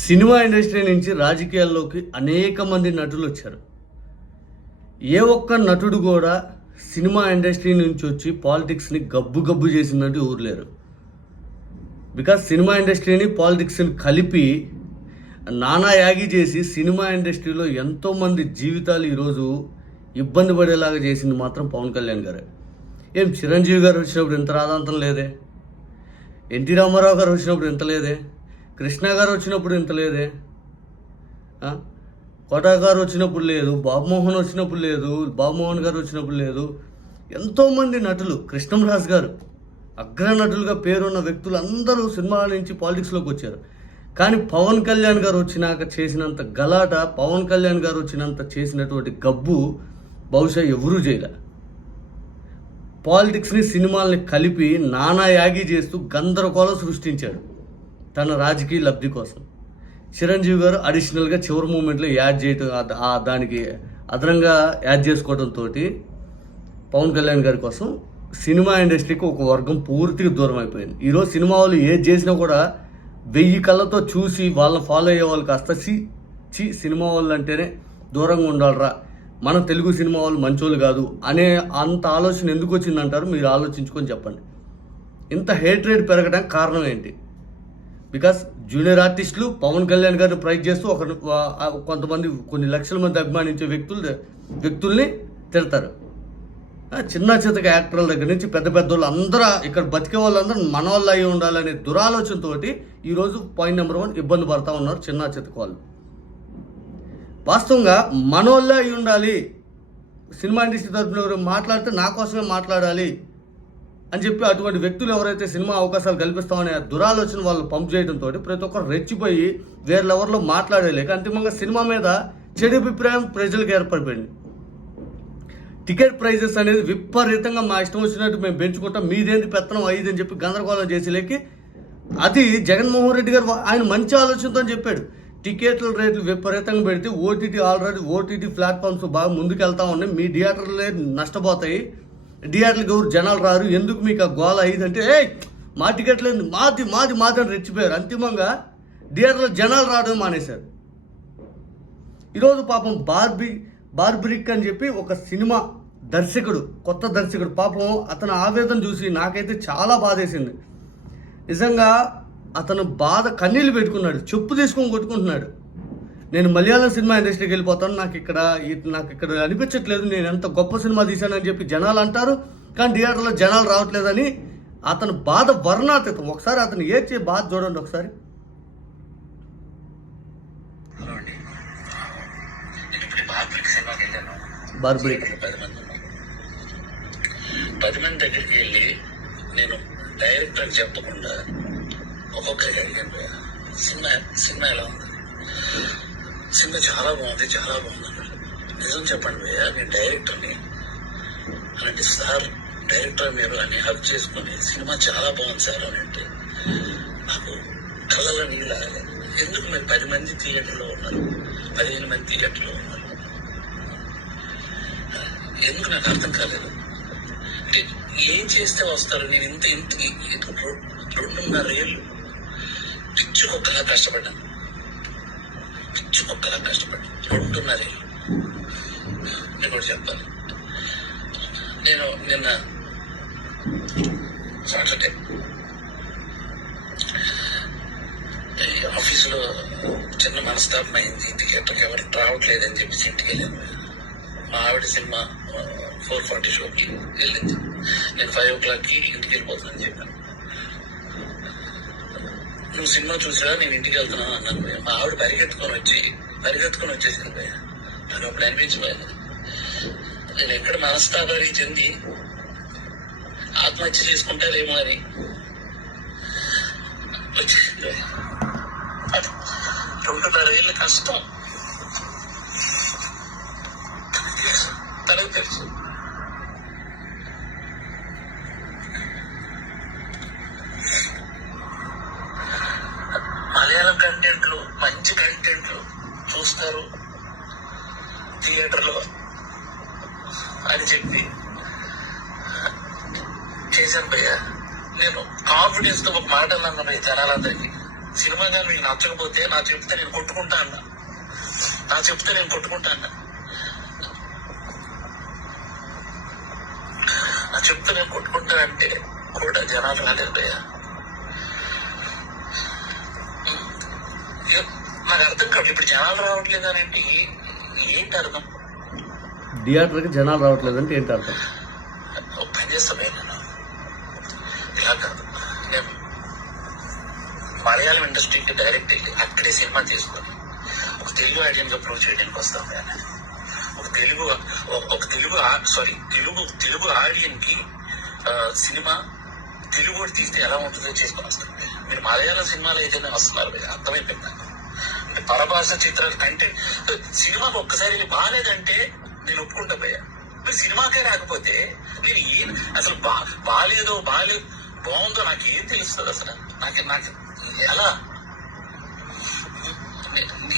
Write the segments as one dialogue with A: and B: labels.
A: Cinema industry నుంచి రాజకీయాల్లోకి అనేక మంది నటులు వచ్చారు. ఏ ఒక్క నటుడు కూడా సినిమా ఇండస్ట్రీ నుంచి వచ్చి పాలిటిక్స్ని గబ్బు గబ్బు చేసిందంటే ఊర్లేరు బికాస్ సినిమా ఇండస్ట్రీని పాలిటిక్స్ని కలిపి నానా యాగి చేసి సినిమా ఇండస్ట్రీలో ఎంతోమంది జీవితాలు ఈరోజు ఇబ్బంది పడేలాగా చేసింది మాత్రం పవన్ కళ్యాణ్ గారే. ఏం చిరంజీవి గారు వచ్చినప్పుడు ఇంత రాదాంతం లేదే? ఎన్టీ రామారావు గారు వచ్చినప్పుడు ఇంత లేదే? కృష్ణ గారు వచ్చినప్పుడు ఇంత లేదే? కోటా గారు వచ్చినప్పుడు లేదు బాబుమోహన్ వచ్చినప్పుడు లేదు బాబుమోహన్ గారు వచ్చినప్పుడు లేదు. ఎంతోమంది నటులు కృష్ణంరాజు గారు అగ్ర నటులుగా పేరున్న వ్యక్తులు అందరూ సినిమాల నుంచి పాలిటిక్స్లోకి వచ్చారు. కానీ పవన్ కళ్యాణ్ గారు వచ్చినాక చేసినంత గలాట పవన్ కళ్యాణ్ గారు వచ్చినంత చేసినటువంటి గబ్బు బహుశా ఎవరూ చేయలే. పాలిటిక్స్ని సినిమాల్ని కలిపి నానా యాగి చేస్తూ గందరగోళం సృష్టించాడు. తన రాజకీయ లబ్ధి కోసం. చిరంజీవి గారు అడిషనల్గా చివరి మూమెంట్లో యాడ్ చేయటం దానికి అదనంగా యాడ్ చేసుకోవడంతో పవన్ కళ్యాణ్ గారి కోసం సినిమా ఇండస్ట్రీకి ఒక వర్గం పూర్తిగా దూరం అయిపోయింది. ఈరోజు సినిమా వాళ్ళు ఏది చేసినా కూడా వెయ్యి కళ్ళతో చూసి వాళ్ళని ఫాలో అయ్యే వాళ్ళు కాస్త చి చి సినిమా వాళ్ళు అంటేనే దూరంగా ఉండాలరా. మన తెలుగు సినిమా వాళ్ళు మంచోళ్ళు కాదు అనే అంత ఆలోచన ఎందుకు వచ్చిందంటారు మీరు ఆలోచించుకొని చెప్పండి. ఇంత హేట్రేట్ పెరగడానికి కారణం ఏంటి? బికాస్ జూనియర్ ఆర్టిస్టులు పవన్ కళ్యాణ్ గారిని ప్రైజ్ చేస్తూ ఒక కొంతమంది కొన్ని లక్షల మంది అభిమానించే వ్యక్తులు వ్యక్తుల్ని తిడతారు. ఆ, చిన్న చితక యాక్టర్ల దగ్గర నుంచి పెద్ద పెద్ద వాళ్ళు అందరూ ఇక్కడ బతికే వాళ్ళందరూ మన వాళ్ళు అయి ఉండాలనే దురాలోచనతోటి ఈరోజు పాయింట్ నెంబర్ వన్ ఇబ్బంది పడతా ఉన్నారు చిన్న చితక వాళ్ళు. వాస్తవంగా మనోళ్ళే అయి ఉండాలి. సినిమా ఇండస్ట్రీ తరఫున ఎవరు మాట్లాడితే నా కోసమే మాట్లాడాలి. అని చెప్పి అటువంటి వ్యక్తులు ఎవరైతే సినిమా అవకాశాలు కల్పిస్తామనే ఆ దురాలోచన వాళ్ళు పంప్ చేయడంతో ప్రతి ఒక్కరు రెచ్చిపోయి వేరే లెవెల్లో మాట్లాడలేక అంతిమంగా సినిమా మీద చెడు అభిప్రాయం ప్రజలకు ఏర్పడిపోయింది. టికెట్ ప్రైజెస్ అనేది విపరీతంగా మా ఇష్టం వచ్చినట్టు మేము పెంచుకుంటాం. మీదేంది పెత్తనం ఐదు అని చెప్పి గందరగోళం చేసేలేకి అది జగన్మోహన్ రెడ్డి గారు ఆయన మంచి ఆలోచనతో చెప్పాడు. టికెట్ల రేట్లు విపరీతంగా పెడితే ఓటీటీ ఆల్రెడీ ఓటీటీ ప్లాట్ఫామ్స్ బాగా ముందుకు వెళ్తా ఉన్నాయి. మీ థియేటర్లే నష్టపోతాయి. థియేటర్లకు గౌరు జనాలు రారు. ఎందుకు మీకు ఆ గోల ఐదు అంటే ఏ మా టికెట్లు మాది మాది మాది అని రెచ్చిపోయారు. అంతిమంగా థియేటర్లో జనాలు రావడం మానేశారు. ఈరోజు పాపం బార్బీ బార్బ్రిక్ అని చెప్పి ఒక సినిమా దర్శకుడు కొత్త దర్శకుడు పాపం అతని ఆవేదన చూసి నాకైతే చాలా బాధేసింది. నిజంగా అతను బాధ కన్నీళ్ళు పెట్టుకున్నాడు. చెప్పు తీసుకొని కొట్టుకుంటున్నాడు. నేను మలయాళం సినిమా ఇండస్ట్రీకి వెళ్ళిపోతాను. నాకు ఇక్కడ నాకు ఇక్కడ అనిపించట్లేదు. నేను ఎంత గొప్ప సినిమా తీశానని చెప్పి జనాలు అంటారు. కానీ థియేటర్లో జనాలు రావట్లేదని అతను బాధ వర్ణాతీతం. ఒకసారి అతను ఏడ్చే బాధ చూడండి ఒకసారి.
B: బార్బరిక్ పది మంది దగ్గరికి వెళ్ళి నేను డైరెక్టర్ చెప్పకుండా ఒక్కొక్కరికి అడిగాను సినిమా సినిమా ఎలా ఉంది? సినిమా చాలా బాగుంది చాలా బాగుంది నిజం చెప్పండి భయ్యా నేను డైరెక్టర్ని అలాంటి సార్ డైరెక్టర్ మీరు అని హక్ చేసుకుని సినిమా చాలా బాగుంది సార్ అని అంటే నాకు కళ్ళలో నీళ్ళ ఎందుకు మీరు పది మంది థియేటర్లో ఉన్నారు? పదిహేను మంది థియేటర్లో ఉన్నారు. ఎందుకు నాకు అర్థం కాలేదు? అంటే ఏం చేస్తే వస్తారు? నేను ఇంత ఇంత రెండున్నర ఏళ్ళు పిచ్చుకొక్కలా కష్టపడ్డాను. పిచ్చి కష్టపడి కష్టపడ్డాను రెండున్నర నేను కూడా చెప్పాలి నేను నిన్న సాటర్డే ఆఫీసులో చిన్న మనస్తాపం అయింది థియేటర్కి ఎవరు రావట్లేదని చెప్పేసి ఇంటికి వెళ్ళాను. మా ఆవిడ సినిమా ఫోర్ ఫార్టీ షోకి వెళ్ళింది. నేను ఫైవ్ ఓ క్లాక్కి ఇంటికి వెళ్ళిపోతున్నాను చెప్పాను. నువ్వు సినిమా చూసావా? నేను ఇంటికి వెళ్తున్నాను అన్నాను భయ్య. మా ఆవిడ పరిగెత్తుకొని వచ్చి పరిగెత్తుకొని వచ్చేసింది భయ్య. నాకు అప్పుడు అనిపించిపోయింది నేను ఎక్కడ మనస్తాపరి చెంది ఆత్మహత్య చేసుకుంటారేమో అని వచ్చేసింది రెండున్నర ఏళ్ళ కష్టం. తనకు తెలుసు మలయాళం కంటెంట్లు మంచి కంటెంట్లు చూస్తారు థియేటర్లో అని చెప్పి చేశాను భయ్య. నేను కాన్ఫిడెన్స్తో ఒక మాట అన్నాను భయ్య జనాలందరికీ. సినిమా కానీ మీకు నచ్చకపోతే నా చెప్తే నేను కొట్టుకుంటా అన్న. నా చెప్తే నేను కొట్టుకుంటా అన్న. నా చెప్తే నేను కొట్టుకుంటా అంటే కూడా జనాలు రాలేదు భయ్యా. నాకు అర్థం కాదు ఇప్పుడు జనాలు రావట్లేదు అని అంటే ఏంటి అర్థం?
A: థియేటర్కి జనాలు రావట్లేదు అంటే ఏంటి అర్థం?
B: ఒక పని చేస్తా భయ్యా నేను ఇలా కాదు నేను మలయాళం ఇండస్ట్రీకి డైరెక్ట్ వెళ్ళి అక్కడే సినిమా తీసుకొని ఒక తెలుగు ఆడియన్స్ ప్రూవ్ చేయడానికి వస్తాం భయ్యా ఒక తెలుగు ఒక- తెలుగు సారీ తెలుగు తెలుగు ఆడియన్కి సినిమా తెలుగు కూడా తీస్తే ఎలా ఉంటుందో చేసుకొని వస్తాం మీరు మలయాళ సినిమాలో ఏదైనా వస్తున్నారు భయ్యా, అర్థమైపోయింది? నాకు అంటే పరభాష చిత్రాలు అంటే సినిమాకి ఒక్కసారి బాగాలేదంటే నేను ఒప్పుకుంటా భయ్యా. మీరు సినిమాకే రాకపోతే నేను ఏం అసలు బా బాగాలేదో బాగాలేదు బాగుందో నాకు ఏం తెలుస్తుంది అసలు? నాకు నాకు ఎలా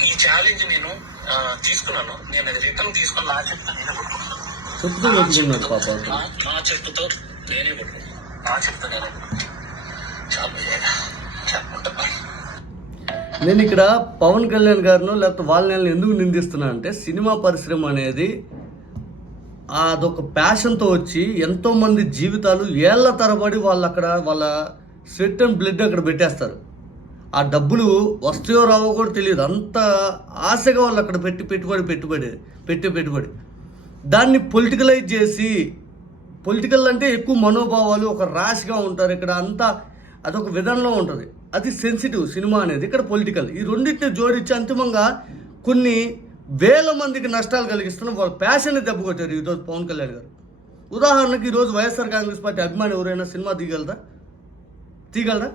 B: ఈ ఛాలెంజ్ నేను తీసుకున్నాను. నేను అది రిటర్న్ తీసుకుని నా చెప్తా నేనే కొట్టుకున్నాను. నా- చెప్పుతో నేనే కొట్టుకున్నాను నా చెప్తా నేనే
A: నేను ఇక్కడ పవన్ కళ్యాణ్ గారిను లేకపోతే వాళ్ళని ఎందుకు నిందిస్తున్నా అంటే సినిమా పరిశ్రమ అనేది అదొక ప్యాషన్తో వచ్చి ఎంతో మంది జీవితాలు ఏళ్ళ తరబడి వాళ్ళు అక్కడ వాళ్ళ స్వెట్ అండ్ బ్లడ్ అక్కడ పెట్టేస్తారు. ఆ డబ్బులు వస్తాయో రావో కూడా తెలియదు. అంత ఆశగా వాళ్ళు అక్కడ పెట్టి పెట్టుబడి పెట్టుబడి పెట్టే పెట్టుబడి. దాన్ని పొలిటికలైజ్ చేసి పొలిటికల్ అంటే ఎక్కువ మనోభావాలు ఒక రాశిగా ఉంటారు ఇక్కడ. అంతా అదొక విధానంలో ఉంటుంది. అది సెన్సిటివ్ సినిమా అనేది ఇక్కడ పొలిటికల్. ఈ రెండింటిని జోడించి అంతిమంగా కొన్ని వేల మందికి నష్టాలు కలిగిస్తున్న వాళ్ళ ప్యాషన్ దెబ్బకొట్టారు ఈరోజు పవన్ కళ్యాణ్ గారు. ఉదాహరణకి ఈరోజు వైఎస్ఆర్ కాంగ్రెస్ పార్టీ అభిమాని ఎవరైనా సినిమా తీయగలరా తీయగలరా?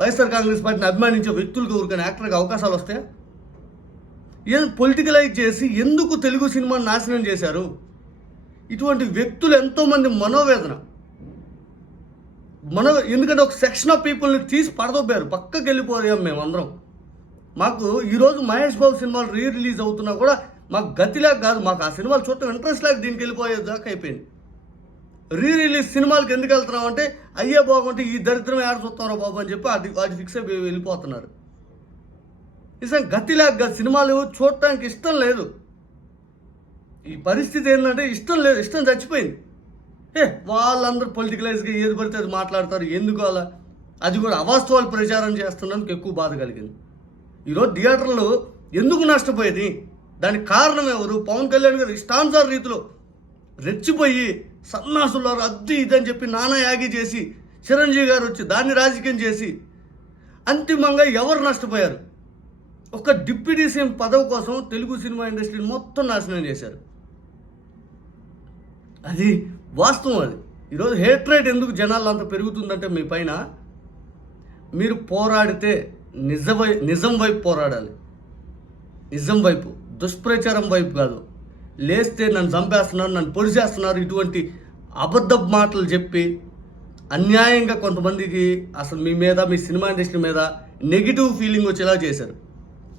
A: వైఎస్ఆర్ కాంగ్రెస్ పార్టీని అభిమానించే వ్యక్తులకు ఎవరికైనా యాక్టర్కి అవకాశాలు వస్తాయా? ఏ పొలిటికలైజ్ చేసి ఎందుకు తెలుగు సినిమాని నాశనం చేశారు? ఇటువంటి వ్యక్తులు ఎంతోమంది మనోవేదన. మన ఎందుకంటే ఒక సెక్షన్ ఆఫ్ పీపుల్ని తీసి పడదొబ్బారు పక్కకి వెళ్ళిపోయాం మేమందరం. మాకు ఈరోజు మహేష్ బాబు సినిమాలు రీ రిలీజ్ అవుతున్నా కూడా మాకు గతిలాగా కాదు. మాకు ఆ సినిమాలు చూడటం ఇంట్రెస్ట్ లేక దీనికి వెళ్ళిపోయే దాకా అయిపోయింది. రీ రిలీజ్ సినిమాలకు ఎందుకు వెళ్తున్నాం అంటే అయ్యే బాగుంటే ఈ దరిద్రం ఏడ చూస్తారో బాబు అని చెప్పి అది వాటి ఫిక్స్ అయిపోయి వెళ్ళిపోతున్నారు. నిజం గతి లేక సినిమాలు చూడటానికి ఇష్టం లేదు. ఈ పరిస్థితి ఏంటంటే ఇష్టం లేదు. ఇష్టం చచ్చిపోయింది. ఏ వాళ్ళందరూ పొలిటికలైజ్గా ఏది పడితే అది మాట్లాడతారు. ఎందుకు అలా? అది కూడా అవాస్తవాలు ప్రచారం చేస్తున్నందుకు ఎక్కువ బాధ కలిగింది. ఈరోజు థియేటర్లు ఎందుకు నష్టపోయేది? దానికి కారణం ఎవరు? పవన్ కళ్యాణ్ గారు ఇష్టానుసార రీతిలో రెచ్చిపోయి సన్నాసులారు అద్దు ఇదని చెప్పి నానా యాగి చేసి చిరంజీవి గారు వచ్చి దాన్ని రాజకీయం చేసి అంతిమంగా ఎవరు నష్టపోయారు? ఒక డిప్యూటీ సీఎం పదవి కోసం తెలుగు సినిమా ఇండస్ట్రీని మొత్తం నాశనం చేశారు. అది వాస్తవం అది. ఈరోజు హేట్రేట్ ఎందుకు జనాలు అంత పెరుగుతుందంటే మీ పైన మీరు పోరాడితే నిజ నిజం వైపు పోరాడాలి. నిజం వైపు దుష్ప్రచారం వైపు కాదు. లేస్తే నన్ను చంపేస్తున్నారు నన్ను పొడిచేస్తున్నారు ఇటువంటి అబద్ధ మాటలు చెప్పి అన్యాయంగా కొంతమందికి అసలు మీ మీద మీ సినిమా ఇండస్ట్రీ మీద నెగిటివ్ ఫీలింగ్ వచ్చేలా చేశారు.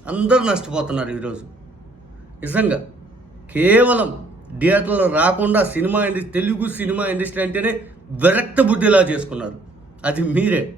A: అందరూ నష్టపోతున్నారు ఈరోజు. నిజంగా కేవలం థియేటర్లో రాకుండా cinema industry Telugu cinema industry అంటేనే విరక్త బుద్ధిలా చేసుకున్నారు. అది మీరే.